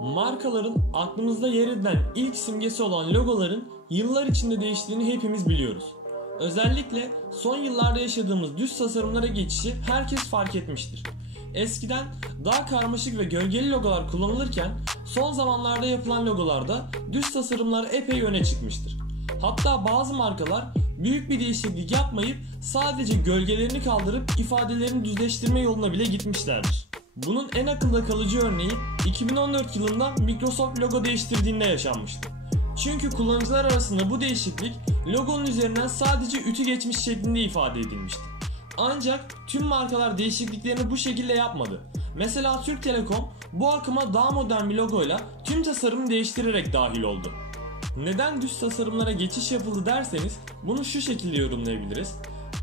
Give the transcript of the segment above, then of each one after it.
Markaların aklımızda yer eden ilk simgesi olan logoların yıllar içinde değiştiğini hepimiz biliyoruz. Özellikle son yıllarda yaşadığımız düz tasarımlara geçişi herkes fark etmiştir. Eskiden daha karmaşık ve gölgeli logolar kullanılırken son zamanlarda yapılan logolarda düz tasarımlar epey öne çıkmıştır. Hatta bazı markalar büyük bir değişiklik yapmayıp sadece gölgelerini kaldırıp ifadelerini düzleştirme yoluna bile gitmişlerdir. Bunun en akılda kalıcı örneği 2014 yılında Microsoft logo değiştirdiğinde yaşanmıştı. Çünkü kullanıcılar arasında bu değişiklik logonun üzerinden sadece ütü geçmiş şeklinde ifade edilmişti. Ancak tüm markalar değişikliklerini bu şekilde yapmadı. Mesela Türk Telekom bu akıma daha modern bir logoyla tüm tasarımı değiştirerek dahil oldu. Neden düz tasarımlara geçiş yapıldı derseniz bunu şu şekilde yorumlayabiliriz.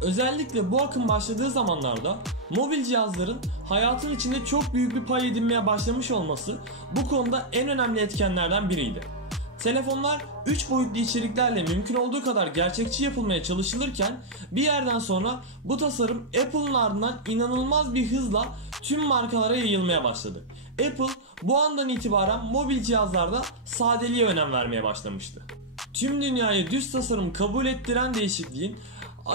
Özellikle bu akım başladığı zamanlarda mobil cihazların hayatın içinde çok büyük bir pay edinmeye başlamış olması bu konuda en önemli etkenlerden biriydi. Telefonlar 3 boyutlu içeriklerle mümkün olduğu kadar gerçekçi yapılmaya çalışılırken bir yerden sonra bu tasarım Apple'ın ardından inanılmaz bir hızla tüm markalara yayılmaya başladı. Apple bu andan itibaren mobil cihazlarda sadeliğe önem vermeye başlamıştı. Tüm dünyaya düz tasarım kabul ettiren değişikliğin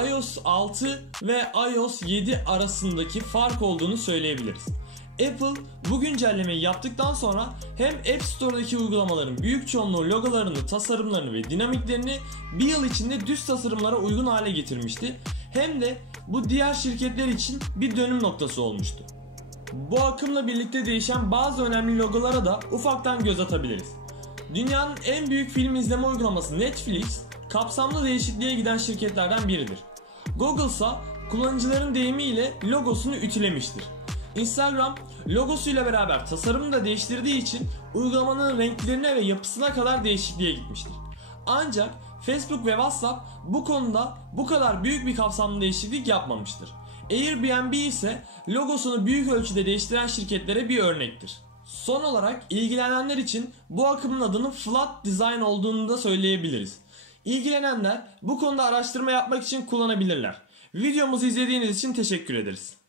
iOS 6 ve iOS 7 arasındaki fark olduğunu söyleyebiliriz. Apple bu güncellemeyi yaptıktan sonra hem App Store'daki uygulamaların büyük çoğunluğu logolarını, tasarımlarını ve dinamiklerini bir yıl içinde düz tasarımlara uygun hale getirmişti. Hem de bu diğer şirketler için bir dönüm noktası olmuştu. Bu akımla birlikte değişen bazı önemli logolara da ufaktan göz atabiliriz. Dünyanın en büyük film izleme uygulaması Netflix, kapsamlı değişikliğe giden şirketlerden biridir. Google ise kullanıcıların deyimiyle logosunu ütülemiştir. Instagram logosuyla beraber tasarımını da değiştirdiği için uygulamanın renklerine ve yapısına kadar değişikliğe gitmiştir. Ancak Facebook ve WhatsApp bu konuda bu kadar büyük bir kapsamlı değişiklik yapmamıştır. Airbnb ise logosunu büyük ölçüde değiştiren şirketlere bir örnektir. Son olarak ilgilenenler için bu akımın adının Flat Design olduğunu da söyleyebiliriz. İlgilenenler bu konuda araştırma yapmak için kullanabilirler. Videomuzu izlediğiniz için teşekkür ederiz.